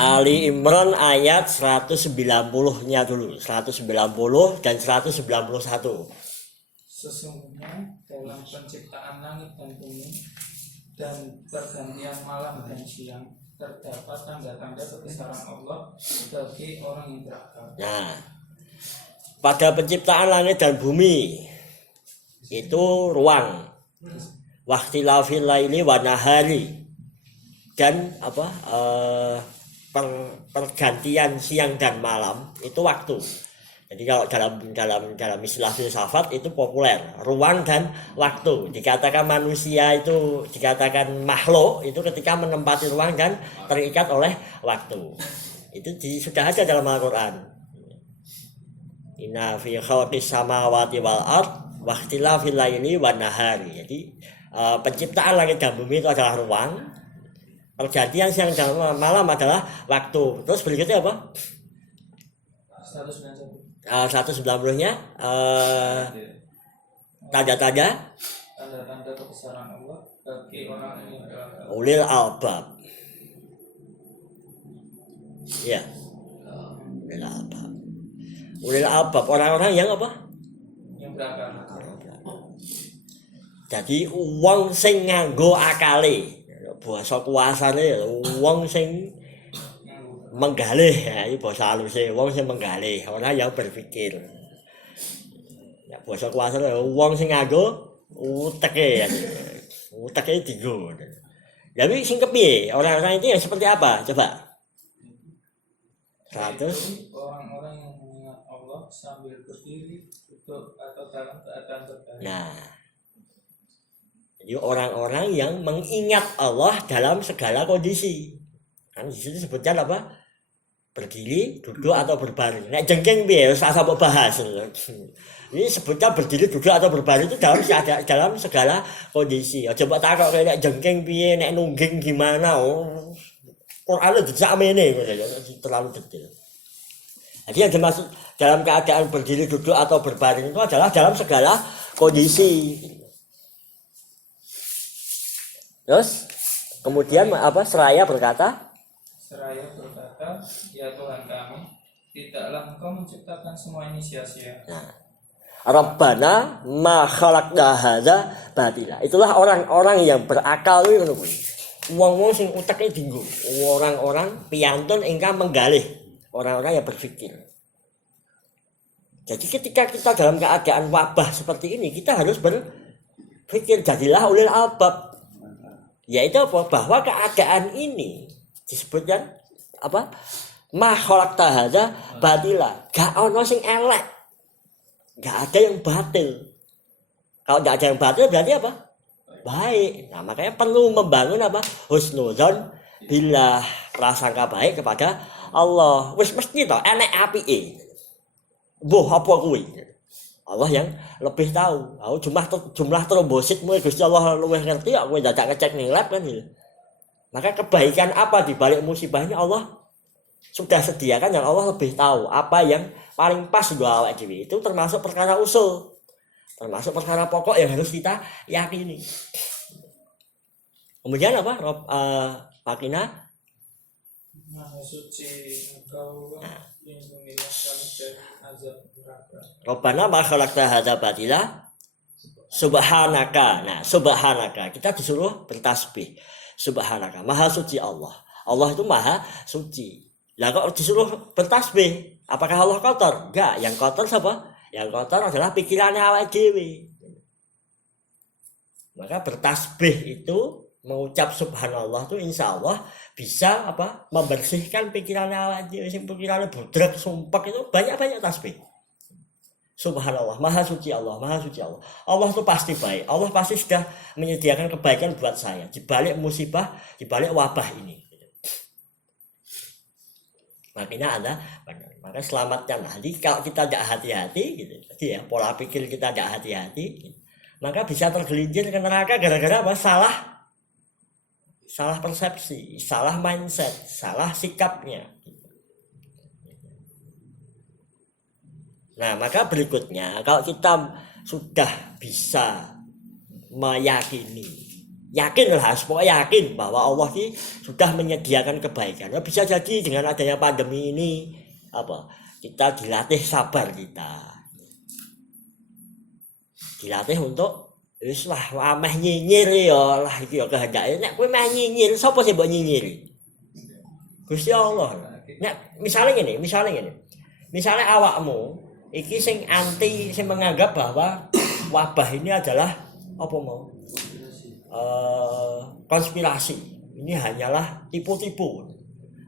Ali Imran ayat 190-nya dulu, 190 dan 191. Sesungguhnya dalam penciptaan langit dan bumi dan pergantian malam dan siang terdapat tanda-tanda kebesaran Allah bagi orang yang berakal. Nah, pada penciptaan langit dan bumi itu ruang, waktilafil laili wa nahari, dan pergantian siang dan malam itu waktu. Jadi kalau dalam istilah filsafat itu populer, ruang dan waktu. Dikatakan manusia itu dikatakan makhluk itu ketika menempati ruang dan terikat oleh waktu. Itu sudah ada dalam Al-Qur'an. Inna fi khalqis samawati wal ard wa ikhtilafil laili wan nahari. Jadi penciptaan langit dan bumi itu adalah ruang, pergantian siang dan malam adalah waktu. Terus berikutnya apa? 190-nya tanda-tanda kebesaran Allah bagi orang yang berakal. ulil albab. Ya. Ulil albab. Ulil albab orang-orang yang apa? Yang berakal. Jadi wong sing nganggo akale. Basa kuasane wong sing menggalih, ya, ini bahasa halusnya wong sing menggalih, orang yang berpikir. Ya, bahasa kuasane wong sing nganggo uteke ya. Uteke digo. Jadi sing kepiye? Orang-orang itu yang seperti apa? Coba. 100 orang-orang yang mengingat Allah sambil berdiri, duduk atau dalam keadaan terbaik. Nah, jadi orang-orang yang mengingat Allah dalam segala kondisi. Kan di situ sebutkan apa? Berdiri, duduk atau berbaring. Nek jengking piye wis asa mbok bahas. Ini sebutnya berdiri, duduk atau berbaring itu dalam segala kondisi. Aja mbok takok nek jengking piye, nek nungging gimana. Quran itu sakmene terlalu detail. Jadi yang dimaksud dalam keadaan berdiri, duduk atau berbaring itu adalah dalam segala kondisi. Terus kemudian seraya berkata, ya Tuhan kami, tidaklah Engkau menciptakan semua ini sia-sia. Nah, Rabbana ma khalaqna hadza batila. Itulah orang-orang yang berakal ngono kuwi. Wong-wong sing uteke dinggo, orang-orang piyantun ingkang menggalih, orang-orang yang berpikir. Jadi ketika kita dalam keadaan wabah seperti ini, kita harus berpikir, jadilah ulil albab. Yaitu apa? Bahwa keadaan ini disebutkan apa? Ma khalaqta hadza batila. Gak ono sing elek. Gak ada yang batil. Kalau gak ada yang batil berarti apa? Baik. Nah, makanya perlu membangun apa? Husnuzon billah, prasangka baik kepada Allah. Wis mesti to enek apike. Mbuh apa kuwi? Allah yang lebih tahu. Jumlah trombositmu Gusti Allah luwih ngerti, aku dadak ngecek ning lab kan. Maka kebaikan apa di balik musibah ini Allah sudah sediakan, yang Allah lebih tahu apa yang paling pas untuk awak dhewe. Itu termasuk perkara usul. Termasuk perkara pokok yang harus kita yakini. Kemudian apa? Pakina Maha suci Engkau, lindungilah kami dari azab neraka. Rabbana ma khalaqta hadza batila subhanaka. Nah, subhanaka kita disuruh bertasbih. Subhanaka, maha suci Allah. Allah itu maha suci. Lah kok disuruh bertasbih? Apakah Allah kotor? Enggak, yang kotor siapa? Yang kotor adalah pikirannya awake dhewe. Maka bertasbih itu mengucap subhanallah itu insya Allah bisa apa? Membersihkan pikirannya awake dhewe sing pikirane budrek sumpek itu banyak-banyak tasbih. Subhanallah, maha suci Allah, maha suci Allah. Allah itu pasti baik. Allah pasti sudah menyediakan kebaikan buat saya di balik musibah, di balik wabah ini. Makanya ada, maka selamatkanlah. Jadi kalau kita tidak hati-hati, gitu, jadi ya pola pikir kita tidak hati-hati, gitu, maka bisa tergelincir ke neraka gara-gara apa? Salah persepsi, salah mindset, salah sikapnya. Nah, maka berikutnya kalau kita sudah bisa meyakini Yakinlah, pokoknya yakin bahwa Allah ini sudah menyediakan kebaikan. Nah, bisa jadi dengan adanya pandemi ini kita dilatih sabar dilatih untuk wis lah ameh nyinyir ya lah iki ya kehendake nek kowe meh nyinyir sapa sing mbok nyinyiri Gusti Allah. Nek misale ngene misale awakmu iki sing anti sing menganggap bahwa wabah ini adalah konspirasi, ini hanyalah tipu-tipu.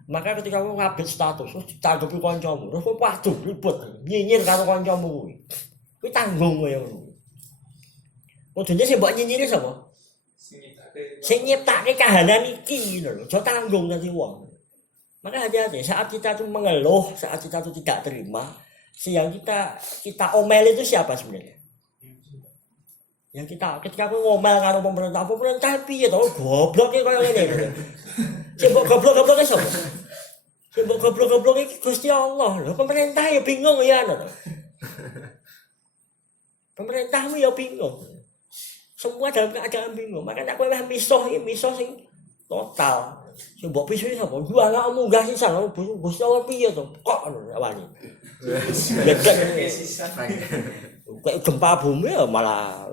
Maka ketika kamu ngupdate status terus ditanggapi kancamu terus kowe waduh ribet nyinyir karo kancamu kuwi tanggung kowe ngono. Kudune sing mbok nyinyiri sapa? Sing nyiptake kahanan iki lho, aja tanggung nanti wong. Maka hati-hati saat kita tuh mengeluh, saat kita tuh tidak terima, yang kita omel itu siapa sebenarnya? Yang ketika aku ngomel karo pemerintah piye to goblok iki koyo ngene. Sing mbok goblok-goblok sapa? Sing mbok goblok-goblok iki Gusti Allah. Lho pemerintah ya bingung ya ana to. Pemerintahmu ya bingung. Semua dalam keadaan bingung. Makanya aku meh misoh sing total. Sing mbok pisu sapa? Gua gak munggah sisan. Gusti Allah piye to? Kok wani. Kayak gempa bumi ya malah.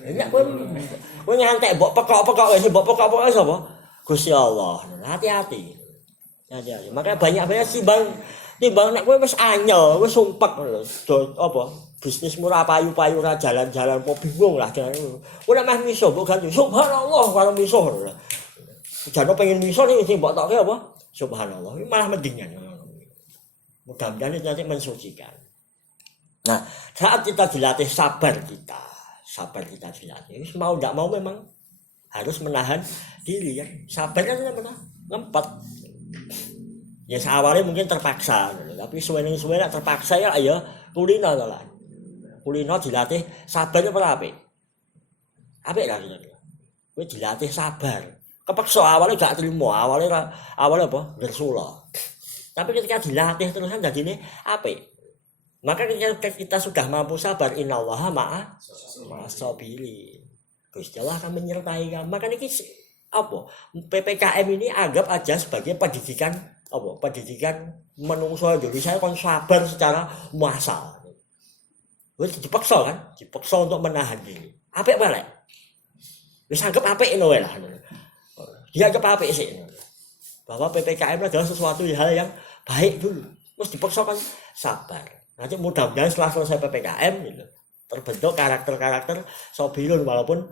Nek kowe ngantek mbok pekok-pekok wis mbok pekok-pekok sapa? Gusti Allah. Hati-hati. Makanya banyak timbang nek kowe wis anyel, wis sumpek lho. Bisnismu ora payu-payu ora jalan-jalan kok bingung lah jangan. Kowe nek meh miso mbok ganti subhanallah karo miso. Jane pengen miso ning sing mbok tokke apa? Subhanallah. Ini malah mendingan. Mudah-mudahan nanti mensucikan. Nah, saat kita dilatih sabar kita dilatih. Mau enggak mau memang harus menahan diri ya. Sabar kan ngempet. Ya awalnya mungkin terpaksa, tapi suwe-suwe terpaksa ya ayo kulino to lah. Kulino dilatih sabar apa apik? Apik lah gitu. Kowe dilatih sabar. Kepaksa awalnya gak terima, awalnya apa? Bersula. Tapi ketika dilatih terusan dadine apik. Maka ketika kita sudah mampu sabar, innallaha ma'as-sabirin. Gusti Allah akan menyertai kamu. Maka ini PPKM ini anggap aja sebagai pendidikan menungso Indonesia kon sabar secara massal. Wis dipaksa kan? Dipaksa untuk menahan diri. Apik balik. Wis anggap apik ngono lah. Dia anggap apik sih. Bahwa PPKM adalah sesuatu hal yang baik dulu. Terus dipaksa kan sabar. Nanti mudah-mudahan setelah selesai PPKM gitu, terbentuk karakter-karakter sobirun walaupun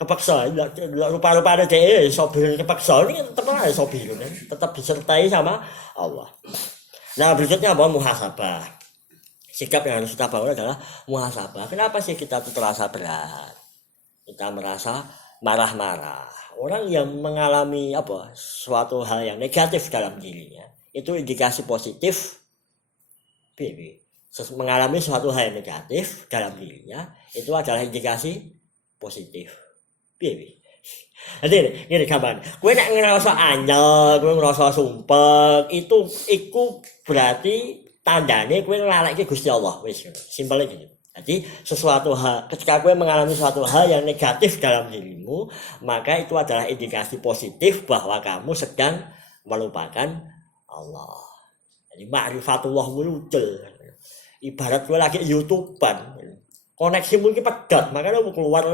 kepaksa. Rupa-rupanya dia sobirun kepaksa ini tetap ada sobirun, tetap disertai sama Allah. Nah berikutnya apa? Muhasabah. Sikap yang harus kita bangun adalah muhasabah. Kenapa sih kita tuh terasa berat? Kita merasa marah-marah. Orang yang mengalami suatu hal yang negatif dalam dirinya itu indikasi positif. Mengalami suatu hal yang negatif dalam dirinya itu adalah indikasi positif. Jadi ini gambaran. Kowe nek ngerasa anyel, kowe ngerasa sumpek, itu berarti tandane kowe nglalekake Gusti Allah. Wis simpel iki. Jadi sesuatu hal ketika kowe mengalami suatu hal yang negatif dalam dirimu, maka itu adalah indikasi positif bahwa kamu sedang melupakan Allah. Jadi ma'rifatullah muncul. Ibarat gue lagi YouTubean, koneksi mungkin pedat, makanya mau keluar,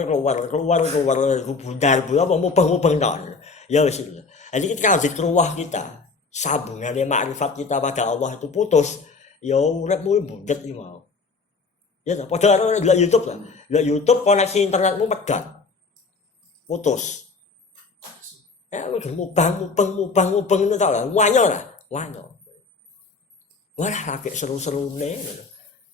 bundar, mau mubeng non, ya wes itu. Jadi ketika zikrullah kita, sambungannya makrifat kita pada Allah itu putus, ya uripmu bundet iki mau. Ya, padahal lihat YouTube lah, lihat YouTube koneksi internetmu pedat, putus. Ya udah mubeng itu tau lah, wanyol. Wah lagi seru-seru nih.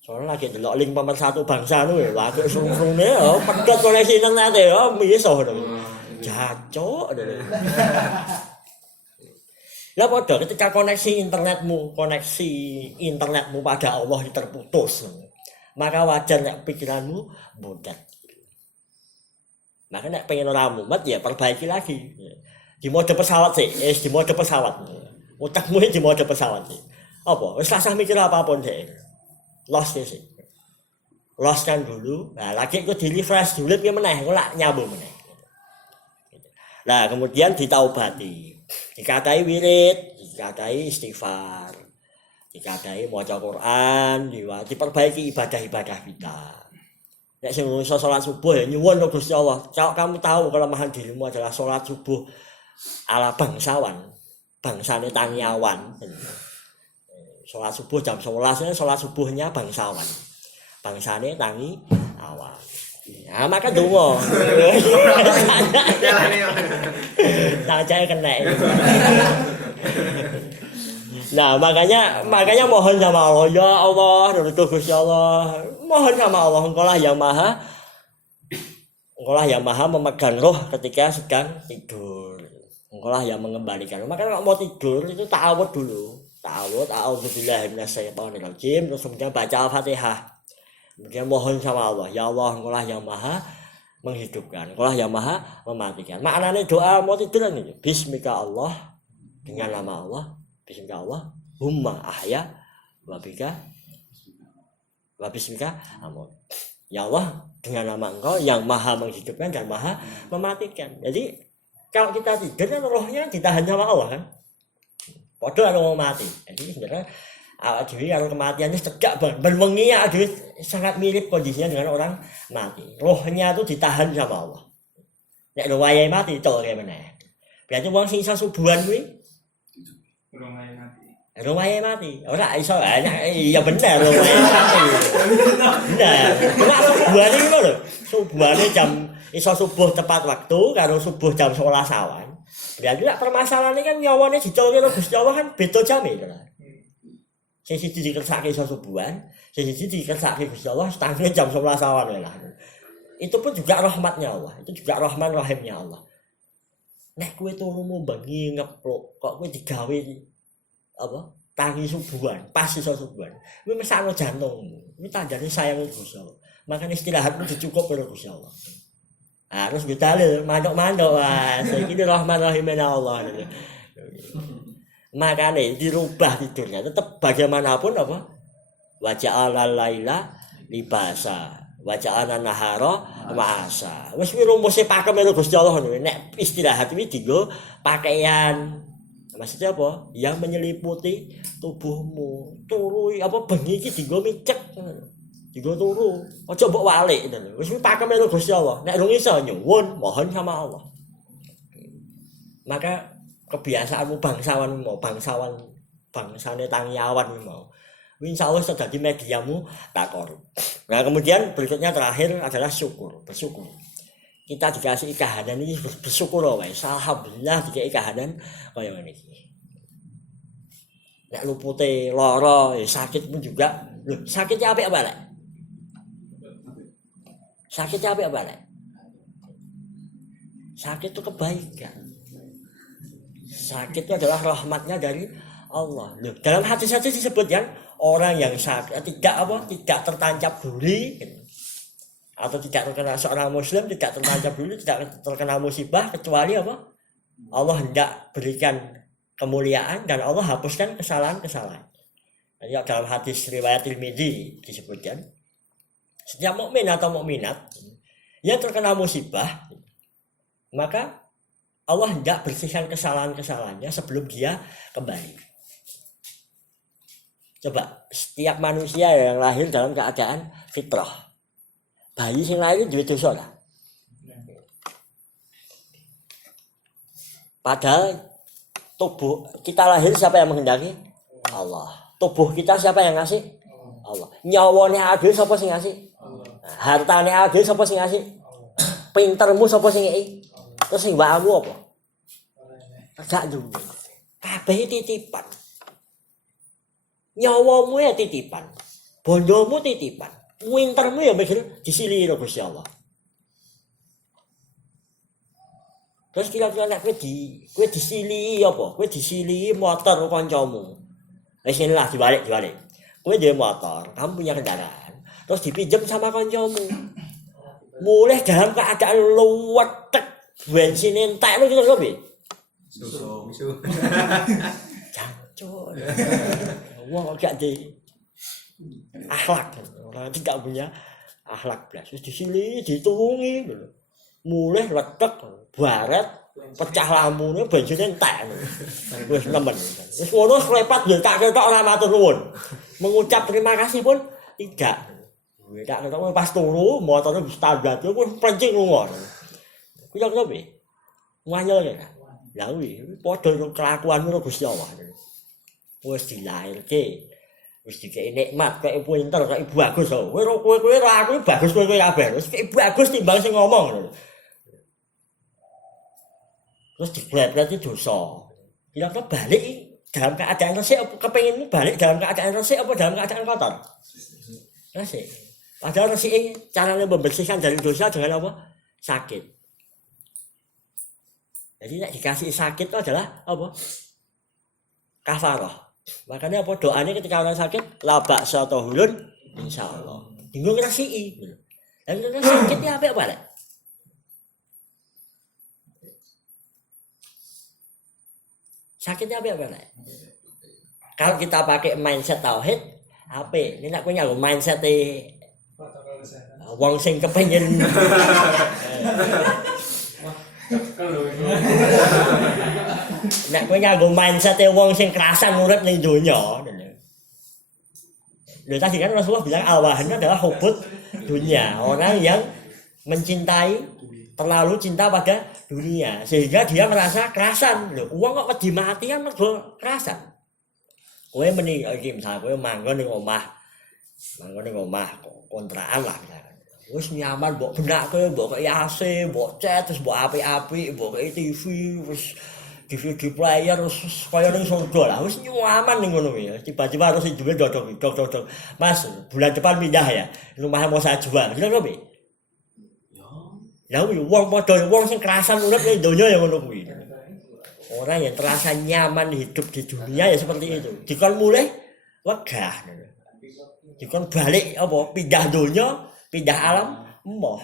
Soalnya lagi delok link pemersatu bangsa nu ya, lagi seru-serune ya, pedot koneksi internet ya, miso to. Jacok. Lah padha ketika koneksi internetmu pada Allah terputus. Maka wajar nek pikiranmu bundet. Maka nek pengen ora mumet ya perbaiki lagi. Di mode pesawat sih, di mode pesawat. Otakmu di mode pesawat sih. Apa? Wis rasah mikir apapun deh. Lost sih. Lost kan dulu. Nah, lagi aku di refresh dulu piye meneh, aku lak nyambung meneh. Nah, kemudian ditaubati. Dikatai wirid, dikatai istighfar, dikatai maca Quran, diperbaiki ibadah-ibadah kita. Nek sing iso salat subuh ya nyuwun karo Gusti Allah. Kalau kamu tahu kelemahan dirimu adalah salat subuh ala bangsawan, bangsane Tangiawan. Salat subuh jam 11 salat subuhnya bangsawan. Bangsane Tangiawan. Ya, maka donga. Tak aja kena. Nah, makanya mohon sama Allah, ya Allah, nurut Gusti Allah. Mohon sama Allah, Engkaulah yang maha memegang roh ketika sedang tidur. Engkaulah yang mengembalikan. Maka kalau mau tidur itu ta'awud dulu. Ta'awud, a'udzubillahi minasyaitonirrajim, terus kemudian baca Al-Fatihah. Kemudian mohon sama Allah, ya Allah, Engkaulah yang maha menghidupkan, Engkaulah yang maha mematikan. Maknanya doa mau tidur ini, bismika Allah, dengan nama Allah, bismika Allah, humma ahya, wabika, wabismika amut. Ya Allah, dengan nama Engkau yang maha menghidupkan dan maha mematikan. Jadi kalau kita tidur kan rohnya ditahan sama Allah kan, padahal mau mati. Jadi sebenarnya awak dhewe karo kematiannya cegak banget. Berwengi awak dhewe sangat mirip kondisinya dengan orang mati. Rohnya itu ditahan sama Allah. Nek lho wayahe mati to kaya meneh. Berarti wong sing iso subuhan kuwi wayahe mati. Ora iso iya bener lho wayahe mati. Bener. Cuma subuhane iki lho. Subuhane jam iso subuh tepat waktu karo subuh jam 11 awan. Berarti lek permasalahannya kan nyawane dicolke karo Gusti Allah kan beda jam itu lah. Sing siji dikersake iso subuhan, sing siji dikersake Gusti Allah setangnya jam 11 awan lah. Itu pun juga rahmatnya Allah, itu juga rahman rahimnya Allah. Nek kowe turumu bengi ngeplok, kok kowe digawe apa? Tangi subuhan, pas iso subuhan. Kuwi mesakno jantungmu. Kuwi tandane sayang Gusti Allah. Makane istirahatmu dicukup karo Gusti Allah. Harus dalil mandok-mandok wah, iki rahman rahimnya Allah. Makanya dirubah tidurnya tetap bagaimanapun apa waja'ala laila libasa waja'ala nahara ma'asa wis rumusé pakem karo Gusti Allah nek istirahat iki dienggo pakaian maksudnya apa yang menyeliputi tubuhmu turu apa bengi iki dienggo micek dienggo turu aja mbok walik wis pakem karo Gusti Allah nek rung iso nyuwun mohon sama Allah. Maka kebiasaanmu bangsane Tangiawan mau. Insyaallah sudah dadi mediamu takor. Nah, kemudian berikutnya terakhir adalah syukur, bersyukur. Kita dikasih kahanan ini bersyukur wae. Alhamdulillah dikasih kahanan kaya ngene iki. Nek lupute lara, sakit pun juga. Lho, sakitnya apik apa lek? Sakitnya apik apa lek? Sakit itu kebaikan. Sakit itu adalah rahmatnya dari Allah. Loh, dalam hadis-hadis disebut yang orang yang sakit tidak tertancap duri atau tidak terkena seorang muslim tidak tertancap duri tidak terkena musibah kecuali apa? Allah hendak berikan kemuliaan dan Allah hapuskan kesalahan-kesalahan. Jadi dalam hadis riwayat Tirmidzi disebutkan setiap mukmin atau mukminat yang terkena musibah maka Allah hendak bersihkan kesalahan-kesalahannya sebelum dia kembali. Coba, setiap manusia yang lahir dalam keadaan fitrah. Bayi yang lahir duwe dosa lah. Padahal tubuh kita lahir siapa yang menghendaki? Allah. Tubuh kita siapa yang ngasih? Allah. Nyawane adil sapa sing ngasih? Allah. Hartane adil sapa sing ngasih? Pintermu sapa sing ngeki? Terus sing mbakmu apa? Gak duwe. Kabeh titipan. Nyawamu ya titipan. Bondomu titipan. Wintermu ya mikir disilihi karo Gusti Allah. Terus kira-kira nek kowe disilihi apa? Kowe disilihi motor kancamu. Wis lah dibalik. Kowe dhewe motor, kamu punya kendaraan. Terus dipinjam sama kancamu. Mulai dalam keadaan luwetek. Bensin entek lu gitu piye? Susu. Jancuk. Wong gak di akhlak. Orang tidak punya akhlak blas. Wis disili, ditulungi lho. mulih letek baret pecah lampunya bensinnya entek wis nemen wis ngono repot yo tak ketok ora matur nuwun mengucap terima kasih pun tidak tak ketok pas turu motornya standar yo wis pencing lunga kira piye nganyel ya lha kuwi padha kelakuan ngono Gusti Allah wis dilairke wis dikei nikmat kaya pinter kaya bagus to kowe ra aku bagus kowe kabeh wis kaya bagus timbang sing ngomong terus diglebet dosa. Kira-kira balik dalam keadaan resik apa kepengin balik dalam keadaan resik apa dalam keadaan kotor? Resik. Padahal resik caranya membersihkan dari dosa dengan apa? Sakit. Jadi nek dikasih sakit itu adalah apa? Kafarah. Makanya apa doanya ketika orang sakit la ba'sa tahulun insyaallah. Bingung resiki. Lalu sakitnya apa balik? Sakitnya apa? Kalau kita pakai mindset tauhid, apa? Ini nak punya mindset wong sing kepengin nek kowe nganggo mindset wong sing kerasan urip ning donya. Lha tadi kan Rasulullah bilang al-wahan adalah hubud dunia, orang yang mencintai terlalu cinta pada dunia sehingga dia merasa kerasan. Lho, uang kok wedi mati kan mergo kerasan. Kowe meni iki misal kowe manggon ning omah. Manggon ning omah kontrakan lah. Wis nyaman mbok benake, mbok kei AC, mbok cat, terus mbok apik-apik, mbok kei TV, wis DVD player wis kaya ning surga lah. Wis nyaman ning ngono ya. Tiba-tiba harus duwe dodok. Mas, bulan depan pindah ya. Rumahnya mau saya jual. Kira piye? Lah wong padha wong sing kerasan urip ning donya ya ngono kuwi. Orang yang terasa nyaman hidup di dunia ya seperti itu. Dikon mulih wegah. Dikon balik apa pindah donya, pindah alam emoh.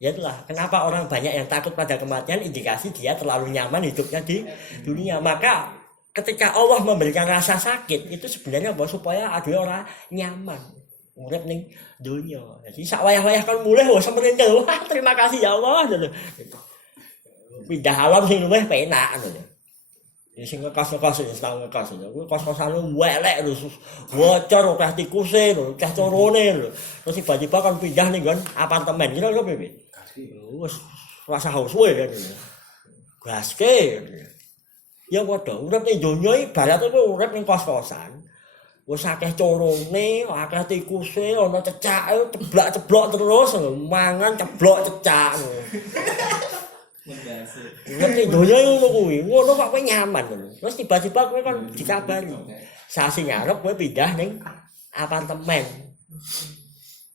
Ya itulah kenapa orang banyak yang takut pada kematian, indikasi dia terlalu nyaman hidupnya di dunia. Maka ketika Allah memberikan rasa sakit itu sebenarnya bahwa supaya ada orang nyaman urip ning donya. Jadi sak wayah-wayah kan mulih wis semenentel. Wah, terima kasih ya Allah. Pindah alam sing luwih penak ngono. Ya sing ngekos-ngekos sing setahun ngekos. Kuwi kos-kosane welek lho. Bocor akeh tikuse lho, akeh corone lho. Terus tiba-tiba kan pindah ning nggon apartemen. Kira piye? Wis rasa suwe kan. Gaske. Ya padha urip ning donya ibarat kowe urip ning kos-kosan. Wis akeh corone, akeh tikuse, ana cecake, ceblak-ceblok terus, mangan ceblok cecak. Ngerti donya ngono kuwi. Ngono kok kowe nyaman. Terus tiba-tiba kowe kan dikabari. Sasi ngarep kowe pindah ning apartemen.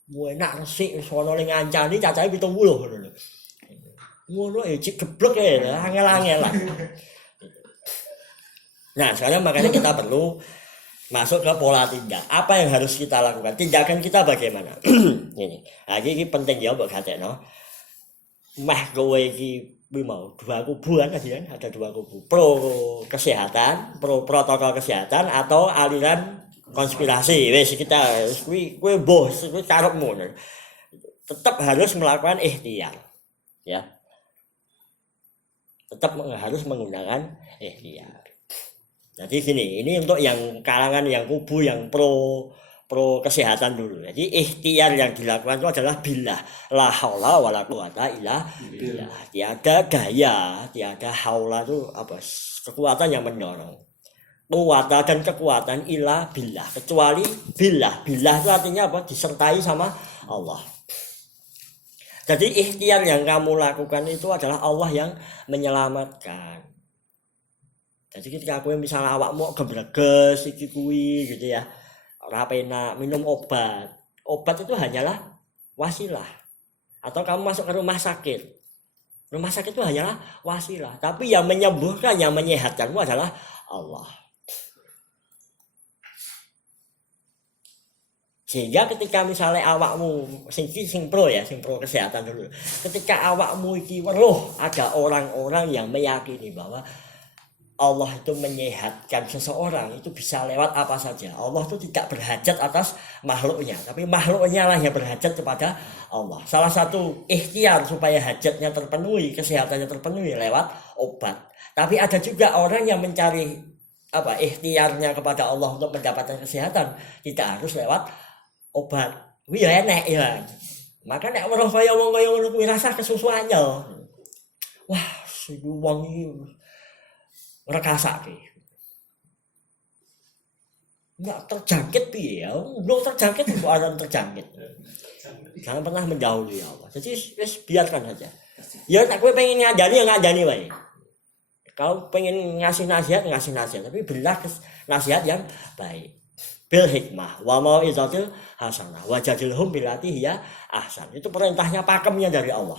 Enak resik wis ana ning ngancani cacahe 70 ngono lho. Ngono cik geblek ya, angel-angelan. Nah, sekarang makanya kita perlu masuk ke pola tindak. Apa yang harus kita lakukan? Tindakan kita bagaimana? Ini. Nah, ini penting ya buat gatekno. Meh kowe iki mau dua kubu kan ada dua kubu. Pro kesehatan, pro protokol kesehatan atau aliran konspirasi. Wis kita kowe bos, kowe karepmu. Tetap harus melakukan ikhtiar. Ya. Tetap harus menggunakan ikhtiar. Jadi gini, ini untuk yang kalangan yang kubu yang pro kesehatan dulu. Jadi ikhtiar yang dilakukan itu adalah billah, la haula wala quwata illa billah. Tiada daya, tiada haula itu apa? Kekuatan yang mendorong. Kuwata dan kekuatan illa billah, kecuali billah. Billah itu artinya apa? Disertai sama Allah. Jadi ikhtiar yang kamu lakukan itu adalah Allah yang menyelamatkan. Jadi ketika kowe misalnya awakmu gebreges iki kuwi gitu ya. Ora penak minum obat. Obat itu hanyalah wasilah. Atau kamu masuk ke rumah sakit. Rumah sakit itu hanyalah wasilah, tapi yang menyembuhkan, yang menyehatkanmu adalah Allah. Sehingga ketika misalnya awakmu sing pro ya, sing pro kesehatan dulu. Ketika awakmu iki weruh ada orang-orang yang meyakini bahwa Allah itu menyehatkan seseorang itu bisa lewat apa saja. Allah itu tidak berhajat atas makhluknya, tapi makhluknya lah yang berhajat kepada Allah. Salah satu ikhtiar supaya hajatnya terpenuhi, kesehatannya terpenuhi lewat obat. Tapi ada juga orang yang mencari ikhtiarnya kepada Allah untuk mendapatkan kesehatan tidak harus lewat obat. Wih ya enek ya. Maka nek weruh kaya wong kaya ngono kuwi rasa kesusuannya. Wah, sing wong iki rekasake. Enggak terjangkit piye ya? Belum terjangkit kok akan terjangkit. Jangan pernah mendahului Allah. Jadi wis biarkan saja. Ya nek kowe pengen ngajani ya ngajani wae. Kalau pengen ngasih nasihat, tapi berilah nasihat yang baik. Bil hikmah wa mau'izatil hasanah wa jadilhum billati hiya ahsan. Itu perintahnya pakemnya dari Allah.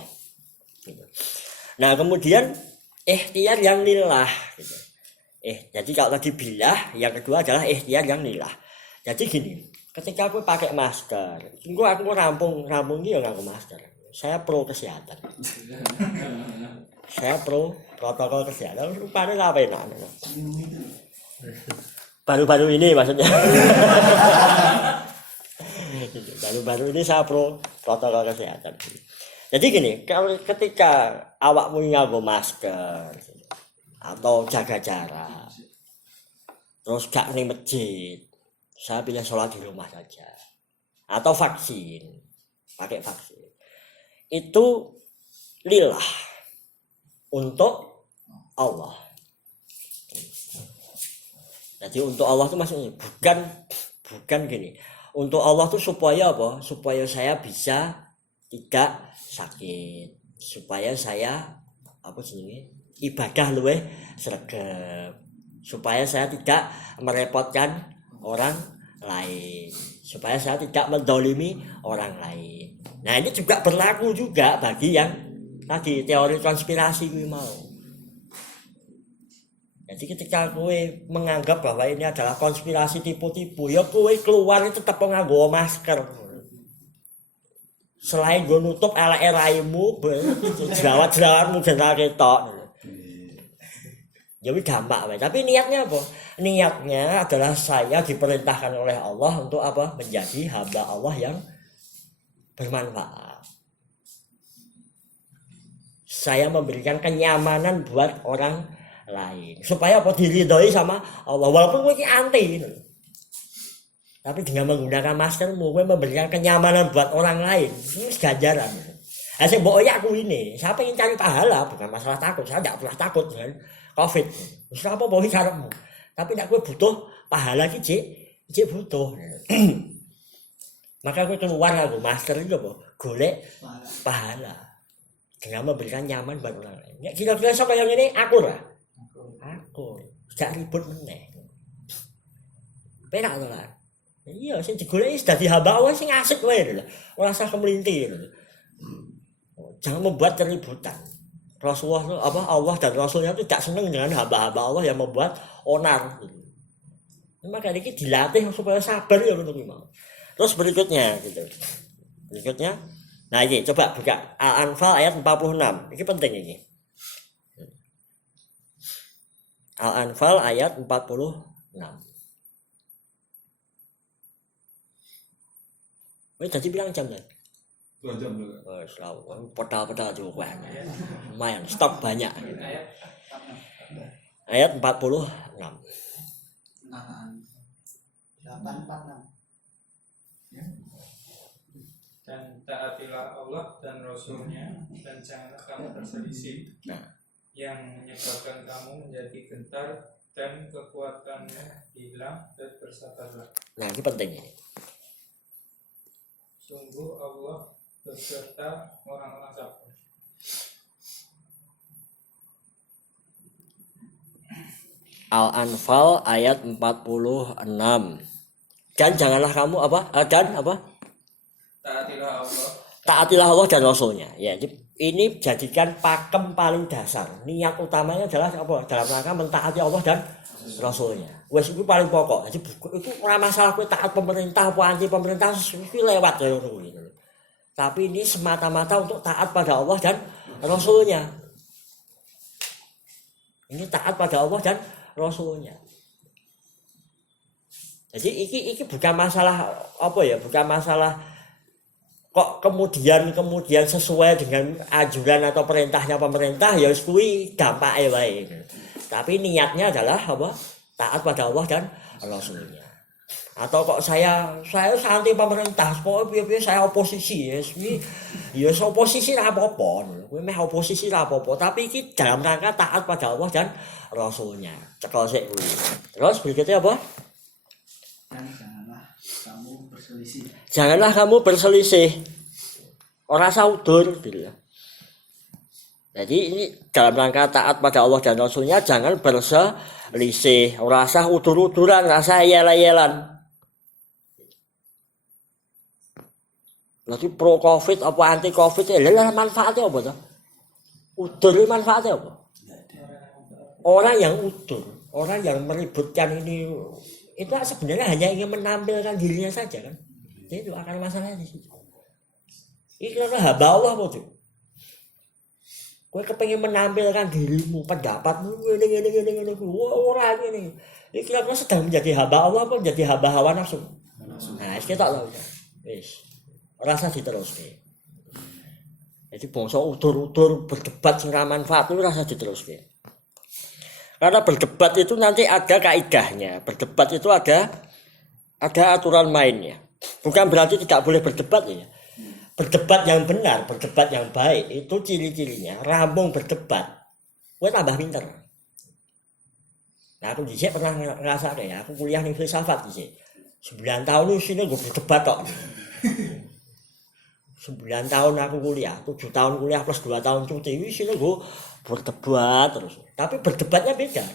Gitu. Nah, kemudian ikhtiar yang lillah gitu. Jadi kalau tadi billah, yang kedua adalah ikhtiar yang lillah. Jadi gini, ketika aku pakai masker, aku rampung ini ya ngaku masker. Saya pro kesehatan. Saya pro protokol kesehatan. Rupanya apa enak. Baru-baru ini maksudnya. Baru-baru ini saya pro protokol kesehatan. Jadi gini, kalau ketika awakmu nganggo masker atau jaga jarak, terus gak ning masjid, saya pilih sholat di rumah saja. Atau vaksin, pakai vaksin. Itu lillah untuk Allah. Jadi untuk Allah itu maksudnya bukan gini. Untuk Allah itu supaya apa? Supaya saya bisa tidak sakit, supaya saya ibadah luwih sregep, supaya saya tidak merepotkan orang lain, supaya saya tidak mendolimi orang lain. Nah ini juga berlaku juga bagi yang tadi teori konspirasi gue mau. Jadi ketika gue menganggap bahwa ini adalah konspirasi tipu-tipu, ya gue keluar itu tetap nganggo masker. Selain gue nutup elek raimu, jerawat-jerawatmu jeneng ketok. Jadi gampang, tapi niatnya apa? Niatnya adalah saya diperintahkan oleh Allah untuk apa? Menjadi hamba Allah yang bermanfaat. Saya memberikan kenyamanan buat orang lain supaya apa? Diridhoi sama Allah. Walaupun gue anti, tapi dengan menggunakan masker, gue memberikan kenyamanan buat orang lain. Ini ganjaran. Saya aku ini, saya pengen cari pahala, bukan masalah takut. Saya tidak pernah takut dengan COVID. Terus apa boleh caranya? Tapi nek gue butuh pahala iki butuh. Maka gue keluar aku masker itu apa? Golek pahala. Dengan memberikan nyaman buat orang lain. Nek kira-kira sapa yang ini aku lah. Aku gak ribut meneh. Penak to lah. Iya, sing digoleki dadi hamba Allah sing asik wae lho. Ora usah kemelintir. Jangan membuat keributan. Rasulullah itu Allah dan Rasulnya itu tidak senang dengan hamba-hamba Allah yang membuat onar. Maka ini dilatih supaya sabar ya untuk imam. Terus berikutnya gitu. Berikutnya, nah ini coba buka Al-Anfal ayat 46. Ini penting ini. Al-Anfal ayat 46. Wih, tadi bilang jam kan? 2 jam dulu. Oh, selalu pedal juga. Lumayan, stok banyak. Ayat 46. 846. Dan taatilah Allah dan Rasulnya, dan janganlah kamu berselisih, yang menyebabkan kamu menjadi gentar dan kekuatannya hilang, dan bersabarlah. Nah, ini penting ini. Sungguh Allah beserta orang-orang sabar. Al-Anfal ayat 46. Dan janganlah kamu taatilah Allah dan Rasulnya. Ya, ini jadikan pakem paling dasar. Niat utamanya adalah apa? Dalam rangka mentaati Allah dan Rasulnya. Wes itu paling pokok. Jadi itu ora masalah kowe taat pemerintah apa anti pemerintah itu lewat ya gitu. Tapi ini semata-mata untuk taat pada Allah dan Rasulnya. Ini taat pada Allah dan Rasulnya. Jadi iki bukan masalah apa ya, bukan masalah kok kemudian sesuai dengan anjuran atau perintahnya pemerintah ya wis kuwi dampake wae. Tapi niatnya adalah apa? Taat pada Allah dan Rasulnya. Atau kok saya anti pemerintah, pokoknya piye saya oposisi ya, ya oposisi ra apa-apa, kowe meh oposisi ra apa-apa, tapi iki dalam rangka taat pada Allah dan Rasulnya. Cekel sik kuwi. Terus berikutnya apa? Dan janganlah kamu berselisih. Janganlah kamu berselisih. Ora usah udur gitu. Jadi ini dalam rangka taat pada Allah dan Rasulnya jangan berselisih. Ora usah udur-uduran, ora usah yel-yelan. Lagi pro covid apa anti covid lah manfaatnya apa tuh? Udur ini manfaatnya apa? Orang yang udur, orang yang meributkan ini itu sebenarnya hanya ingin menampilkan dirinya saja kan? Jadi itu akan masalahnya di situ. Ini karena hamba Allah apa tuh? Kau kepengen menampilkan dirimu, pendapatmu, ini, orang ini. Ini kira-kira sedang menjadi hamba Allah apa menjadi hamba hawa nafsu? Nah, kita tak tahu ya. Wis. Rasa diteruske. Jadi bangsa udur-udur berdebat sing ra manfaat itu rasa diteruske. Karena berdebat itu nanti ada kaidahnya. Berdebat itu ada aturan mainnya. Bukan berarti tidak boleh berdebat ya. Berdebat yang benar, berdebat yang baik itu ciri-cirinya rampung berdebat. Kowe tambah pinter. Nah, aku dhisik pernah ngerasa ya, aku kuliah ning filsafat dhisik. 9 tahun sini gue berdebat kok. 9 tahun aku kuliah, 7 tahun kuliah plus 2 tahun cuti, sini gue berdebat terus. Tapi berdebatnya beda.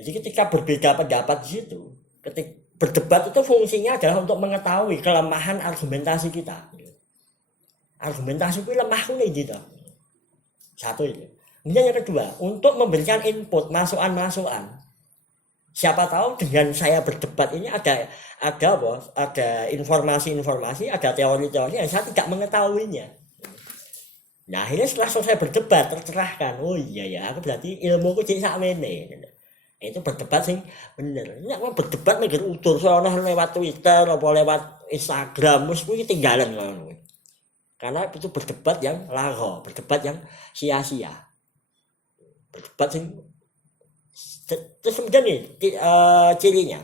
Jadi ketika berbeda pendapat di situ, ketika berdebat itu fungsinya adalah untuk mengetahui kelemahan argumentasi kita. Argumentasi itu lemah nih gitu. Satu itu. Kemudian yang kedua, untuk memberikan input, masukan-masukan. Siapa tahu dengan saya berdebat ini ada informasi-informasi, ada teori-teori yang saya tidak mengetahuinya. Nah akhirnya setelah selesai berdebat tercerahkan, oh iya ya, aku berarti ilmuku jadi sakmene. Itu berdebat sing bener. Ini aku berdebat mikir utur soalnya lewat Twitter atau lewat Instagram, mesti ketinggalan kalau. Karena itu berdebat yang lago, berdebat yang sia-sia. Berdebat sing terus kemudian nih cirinya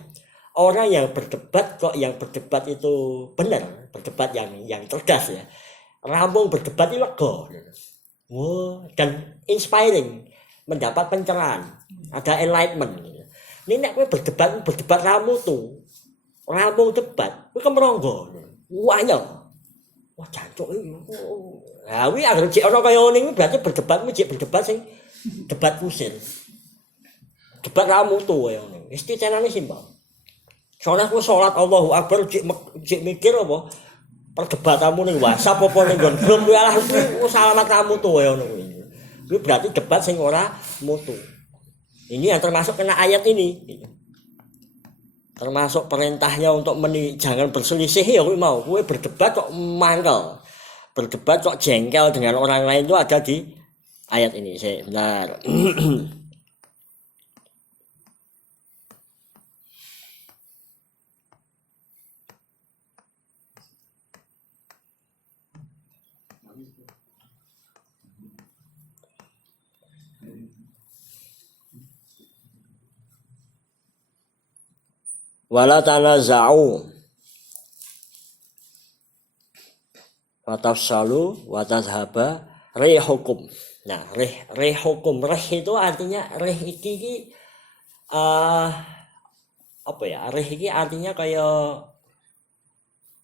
orang yang berdebat kok yang berdebat itu benar, berdebat yang cerdas ya, rampung berdebat itu lega, dan inspiring, mendapat pencerahan, ada enlightenment. Ini nek kowe berdebat ramu tuh, rampung debat, kowe kemeronggo, wanyel, wah jancuk iki. Lah kuwi anggere cek ana kaya ngene berarti berdebat berdebat sing debat kusir. Debat ramu tuh ya ngono. Wis tenane simpel. Soalnya aku sholat Allahu Akbar cek mikir apa perdebatanmu ning WhatsApp apa ning nggon grup kuwi alah kuwi salamat kamu tuh ya ngono kuwi. Kuwi berarti debat sing ora mutu. Ini yang termasuk kena ayat ini. Termasuk perintahnya untuk jangan berselisih ya kuwi mau. Kuwi berdebat kok mangkel. Berdebat kok jengkel dengan orang lain itu ada di ayat ini. Sebentar. Wala tanaza'u wa tafsalu wa tadhhaba rihukum. Nah, rihukum itu artinya iki apa ya? Rih iki artinya kayak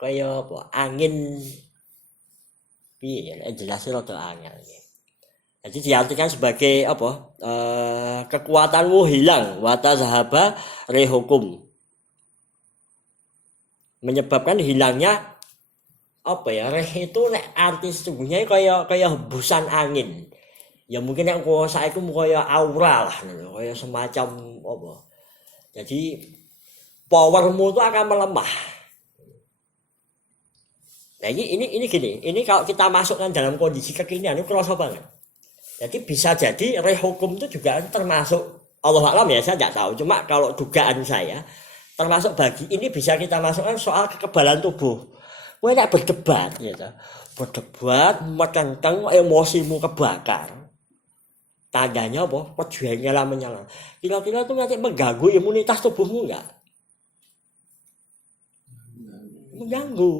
apa? Angin piye ya? Jelasnya rada angel iki. Jadi diartikan sebagai apa? Kekuatanmu hilang wa tadhhaba rihukum. Menyebabkan hilangnya apa ya, reh itu nek arti sesungguhnya kayak hembusan angin ya, mungkin yang saiki kaya aura lah, kayak semacam apa, jadi powermu itu akan melemah. Nah ini gini, ini kalau kita masukkan dalam kondisi kekinian itu kerasa banget. Jadi bisa jadi rehukum itu juga termasuk, Allah alam ya, saya tidak tahu. Cuma kalau dugaan saya, termasuk bagi ini bisa kita masukkan soal kekebalan tubuh. Kowe nek berdebat gitu. Berdebat metenteng emosimu kebakar. Tandanya apa? Pejuang menyala. Kira-kira itu nanti mengganggu imunitas tubuhmu enggak? Mengganggu.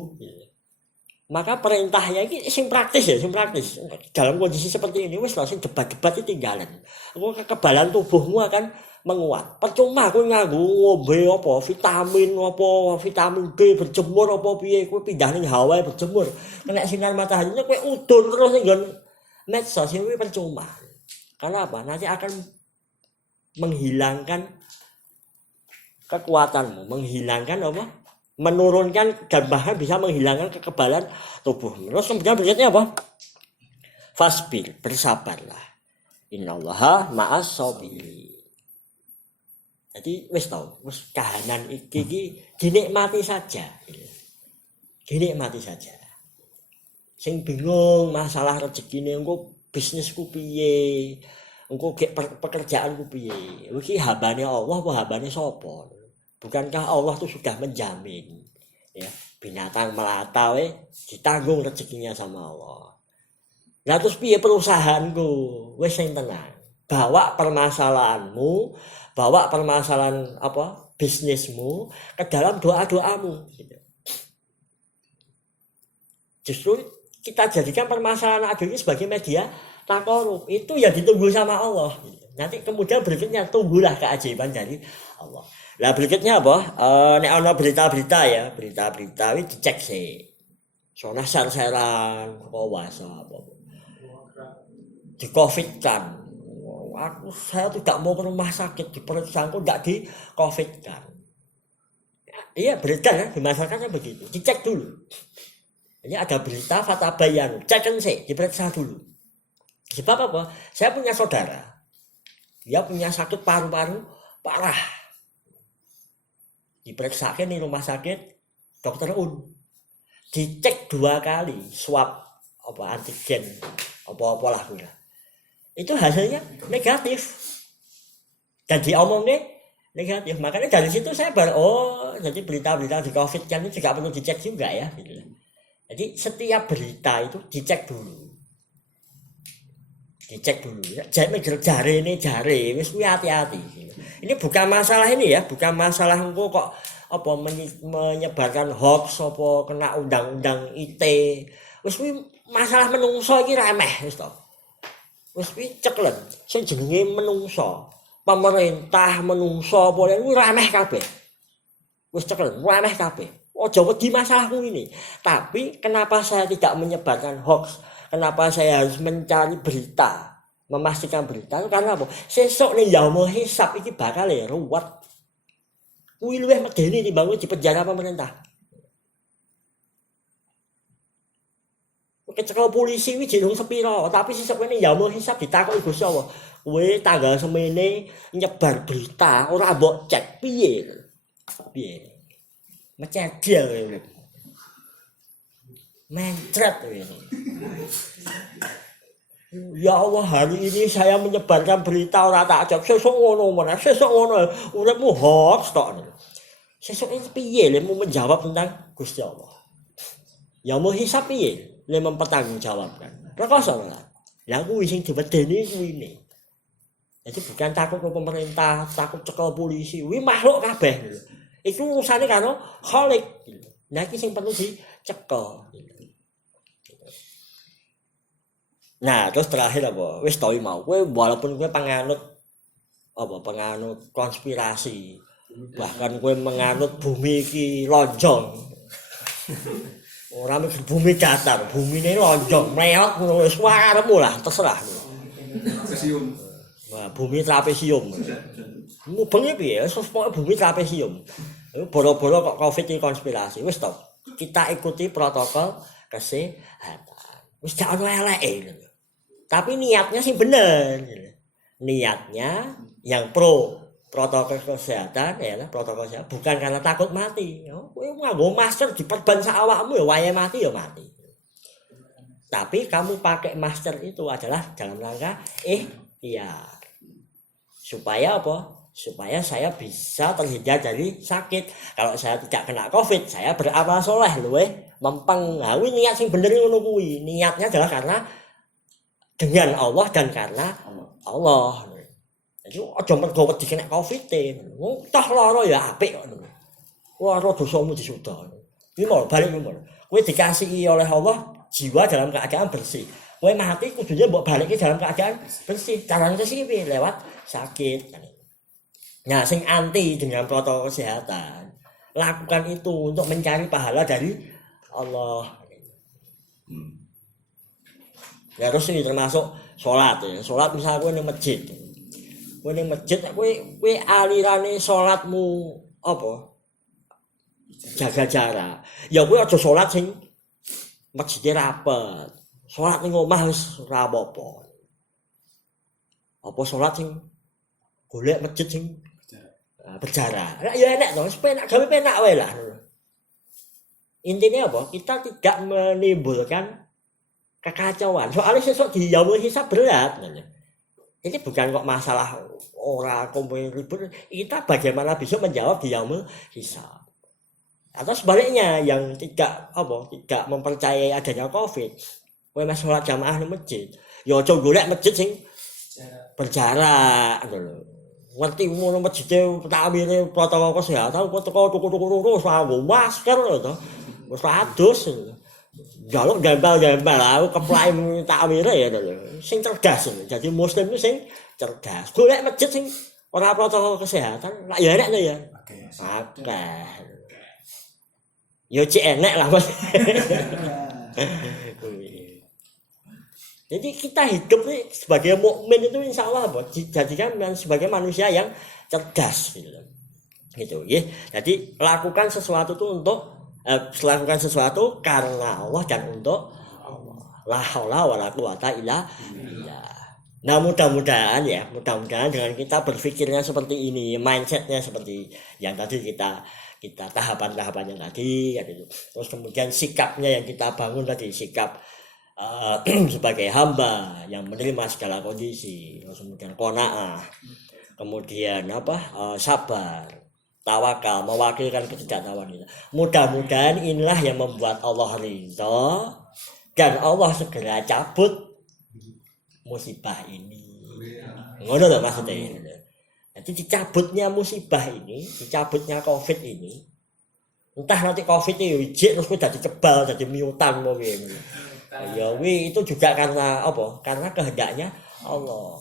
Maka perintahnya ini sing praktis ya, sing praktis. Dalam kondisi seperti ini wis langsung debat-debat tinggalan. Kekebalan tubuhmu akan menguat. Percuma kowe nganggo ngombe apa vitamin B berjemur apa piye, kowe pindah ning hawa berjemur. Kena sinar matahari kowe udur terus ning nggon medsos iki percuma. Karena apa? Nanti akan menghilangkan kekuatanmu, menghilangkan apa? Menurunkan dan bahkan bisa menghilangkan kekebalan tubuh. Terus kemudian berikutnya apa? Fasbir, bersabarlah. Innallaha ma'as sabirin. Jadi wis tau, wis kahanan iki dinikmati saja. Dinikmati saja. Sing bingung masalah rezekine engko bisnisku piye? Engko pekerjaanku piye? Iki hambane Allah apa hambane sapa? Bukankah Allah itu sudah menjamin ya, binatang melata ditanggung rezekinya sama Allah. Lah terus piye perusahaanku? Wis sing tenang. Bawa permasalahanmu, bawa permasalahan apa? Bisnismu ke dalam doa-doamu gitu. Justru kita jadikan permasalahan ini sebagai media takarub. Itu yang ditunggu sama Allah. Nanti kemudian berikutnya tunggulah keajaiban dari Allah. Lah berikutnya apa? Nek ana berita-berita ya, berita-berita iki dicek sih. Soalnya ser-seran, puasa apa. Di Covid kan. Saya tidak mau ke rumah sakit, diperiksaku tidak di Covid kan. Iya berita ya, di masyarakatnya begitu. Dicek dulu. Ini ada berita fatabayan, cek sih, diperiksa dulu. Sebab apa? Saya punya saudara. Dia punya sakit paru-paru parah. Diperiksakan di rumah sakit dokter dicek 2 kali swab apa antigen apa-apa lah kira. Itu hasilnya negatif. Dan diomongnya negatif. Makanya dari situ saya jadi berita-berita di Covid kan itu juga perlu dicek juga ya gitu. Jadi setiap berita itu dicek dulu. Dicek dulu ya. Jare wis kuwi hati-hati. Ini bukan masalah ini ya, bukan masalah engko kok apa menyebarkan hoax apa kena undang-undang ITE. Wis kuwi masalah menungso iki remeh wis to. Wis kuwi ceklen sing jenenge menungso. Pemerintah menungso apa kuwi remeh kabeh. Wis ceklen remeh kabeh. Ojo wedi masalahku ini. Tapi kenapa saya tidak menyebarkan hoax? Kenapa saya harus mencari berita, memastikan berita? Karena apa? Sesuk ning yaumul hisab iki bakal ruwet. Kuwi luwih medeni timbang di penjara pemerintah. Kecekel polisi kuwi jeneng sepiro, tapi sesuk ning yaumul hisab ditakoki Gusti Allah. Kowe tanggal semene nyebar berita ora mbok cek piye? Piye? Mecedel kowe. Mencret ini. Ya Allah, hari ini saya menyebarkan berita ora tak cek. Sesuk ngono meneh, sesuk ngono. Uripmu hoax tok. Sesuk iki piye le menjawab tentang Gusti Allah? Ya mau hisab piye le mempertanggungjawabkan. Rekoso ora. Lah kuwi sing diwedeni kuwi ne. Jadi bukan takut ke pemerintah, takut cekel polisi. Kuwi makhluk kabeh. Itu urusane karo Khalik. Nah iki sing perlu dicekel. Nah, terus terakhir apa? Wis tau mau kowe walaupun kowe penganut konspirasi, bahkan kowe menganut bumi iki lonjong. Ora mikir bumi datar, bumine lonjong, mleot ngono wis waremu lah, terserah. Trapesium. Wah, bumi trapesium. Mubengi piye? Wis pokoke bumi trapesium. Boro-boro kok Covid iki konspirasi. Wis to, kita ikuti protokol kesehatan. Wis gak ono eleke. Tapi niatnya sih bener. Niatnya yang pro protokol kesehatan ya protokol kesehatan bukan karena takut mati. Kowe nganggo masker diperban sak awakmu ya wayahe mati ya mati. tapi kamu pakai masker itu adalah dalam rangka ikhtiar. Supaya apa? Supaya saya bisa terhindar dari sakit. Kalau saya tidak kena Covid, saya beramal soleh luweh mempeng. Nah, niat sing bener ngono kuwi. Niatnya adalah karena dengan Allah dan karena Allah. Jadi aja mergo wedi kena Covid e. Wong toh lara ya apik kok. Lara dosamu disuda. Iki mau balik ngono. Kowe dikasihi oleh Allah jiwa dalam keadaan bersih. Kowe mati kudunya mbok balikke dalam keadaan bersih. Caranya sih lewat sakit. Nah, sing anti dengan protokol kesehatan, lakukan itu untuk mencari pahala dari Allah. Ya terus ini termasuk sholat ya. Sholat misalnya kowe ning masjid. Kowe ning masjid kowe alirane sholatmu apa? Jaga jarak. Ya kowe aja sholat sing masjide rapet. Sholat ning omah wis ora apa-apa. Apa sholat sing golek masjid sing berjarak. Lah ya enak to, penak gawe penak wae lah. Intinya apa? Kita tidak menimbulkan kekacauan. Soalnya sesuk di yaumul hisab berat. Ini bukan kok masalah ora kumpul ribut. Kita bagaimana bisa menjawab di yaumul hisab. Atau sebaliknya yang tidak mempercayai adanya Covid. Kowe mas salat jamaah di masjid. Ya aja golek masjid sing berjarak lho. Ngerti ngono masjid takwire protokol kesehatan kok teko tuku-tuku sawu masker lho to. Wis adus. Jaluk gambal-gambal aku keplai takwire ya lho. Sing cerdas. Jadi muslim itu sing cerdas. Golek masjid sing ora protokol kesehatan, lak ya enek to ya. Akeh. Yo cek enek lah Mas. Jadi kita hidup nih sebagai mukmin itu insya Allah dijadikan sebagai manusia yang cerdas gitu ya. Jadi lakukan sesuatu itu lakukan sesuatu karena Allah dan untuk Allah. La haula wala quwata illa billah. Nah mudah-mudahan dengan kita berpikirnya seperti ini, mindsetnya seperti yang tadi kita tahapan-tahapan yang tadi gitu. Terus kemudian sikapnya yang kita bangun tadi, sikap sebagai hamba yang menerima segala kondisi, terus kemudian qanaah, kemudian sabar, tawakal, mewakilkan ketidaktahuan kita. Mudah-mudahan inilah yang membuat Allah ridha dan Allah segera cabut musibah ini. Ngono lho maksudnya. Jadi dicabutnya musibah ini, dicabutnya Covid ini, entah nanti Covid itu ijik terus udah dicebal jadi miutan mau gini. Ya itu juga karena apa? Karena kehendaknya Allah.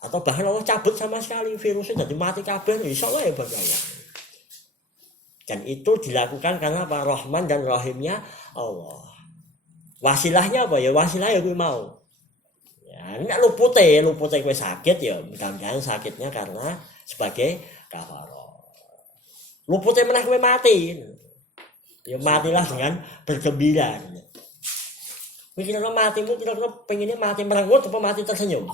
Atau bahkan Allah cabut sama sekali virusnya jadi mati kabeh, insyaallah ya bahaya. Dan itu dilakukan karena apa? Rahman dan Rahimnya Allah. Wasilahnya apa ya? Wasilahnya gue mau. Ya, nek lupute kowe sakit ya, mudah-mudahan sakitnya karena sebagai kafarah. Lupute meneh kowe mati. Ya matilah dengan bergembira. Kira-kira matimu kira-kira pengennya mati merengut apa mati tersenyum?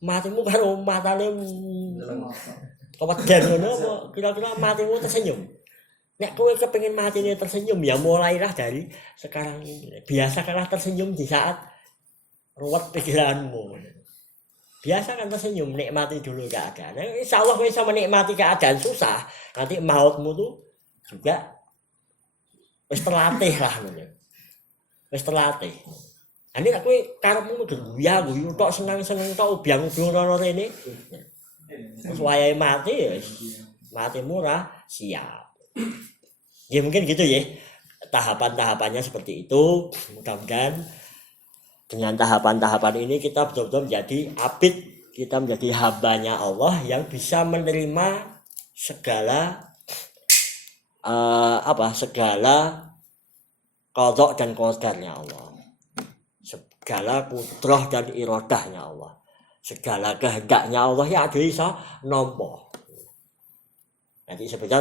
Matimu karo matane keweden ngono apa kira-kira matimu tersenyum? Nek kowe kepengin matine tersenyum ya mulailah dari sekarang ini. Biasakanlah tersenyum di saat ruwet pikiranmu. Biasakan tersenyum, nikmati dulu keadaan. Insyaallah kowe bisa menikmati keadaan susah, nanti mautmu tuh juga wis terlatih lah ngono. Wis terlatih. Ani nek kowe karepmu guyu tok seneng-seneng tok ubyang-ubyang rono rene. Terus wayahe mati ya matimu ora siap. Ya mungkin gitu ya. Tahapan-tahapannya seperti itu. Mudah-mudahan dengan tahapan-tahapan ini kita betul-betul menjadi abid, kita menjadi hambanya Allah yang bisa menerima segala segala qadha dan qadarnya Allah, segala kudrah dan iradahnya Allah, segala kehendaknya Allah yang ada bisa nampa. Nanti sebentar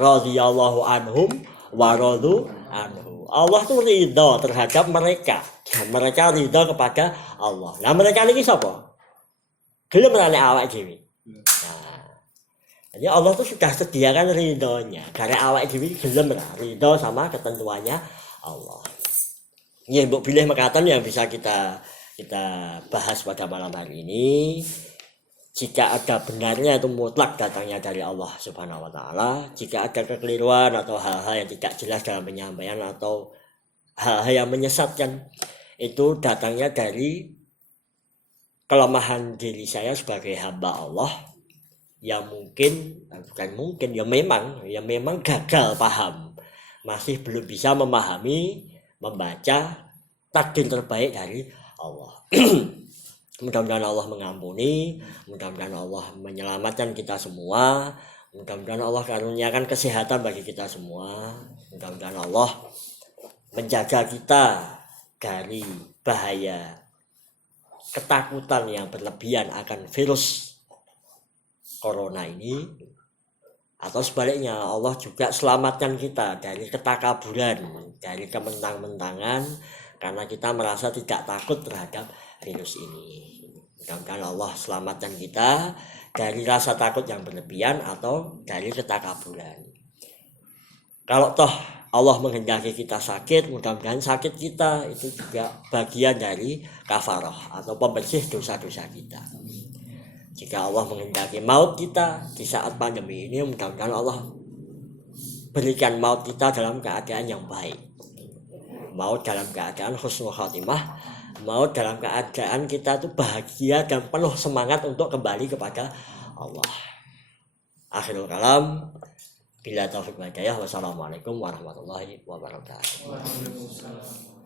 radhiyallahu anhum wa radu anhu. Allah tuh ridha terhadap mereka. Mereka ridha kepada Allah. Lah mereka niki sapa? Gelem nek awak dhewe. Nah, Jadi Allah tuh sudah sediakan ridhonya. Dari awak dhewe gelem lah ridho sama ketentuannya Allah. Ya mbok pilih mekaten yang bisa kita bahas pada malam hari ini. Jika ada benarnya itu mutlak datangnya dari Allah Subhanahu wa taala. Jika ada kekeliruan atau hal-hal yang tidak jelas dalam penyampaian atau hal-hal yang menyesatkan, itu datangnya dari kelemahan diri saya sebagai hamba Allah yang memang gagal paham, masih belum bisa memahami, membaca takdir terbaik dari Allah. Mudah-mudahan Allah mengampuni, mudah-mudahan Allah menyelamatkan kita semua, mudah-mudahan Allah karuniakan kesehatan bagi kita semua, mudah-mudahan Allah menjaga kita dari bahaya ketakutan yang berlebihan akan virus corona ini, atau sebaliknya Allah juga selamatkan kita dari ketakaburan, dari kementang-mentangan karena kita merasa tidak takut terhadap virus ini. Mudah-mudahan Allah selamatkan kita dari rasa takut yang berlebihan atau dari ketakaburan. Kalau toh Allah menghendaki kita sakit, mudah-mudahan sakit kita itu juga bagian dari kafarah atau pembersih dosa-dosa kita. Jika Allah menghendaki maut kita di saat pandemi ini, mudah-mudahan Allah berikan maut kita dalam keadaan yang baik. Maut dalam keadaan husnul khatimah, maut dalam keadaan kita itu bahagia dan penuh semangat untuk kembali kepada Allah. Akhirul kalam, bila taufiq wal hidayah, wassalamualaikum warahmatullahi wabarakatuh. Waalaikumsalam.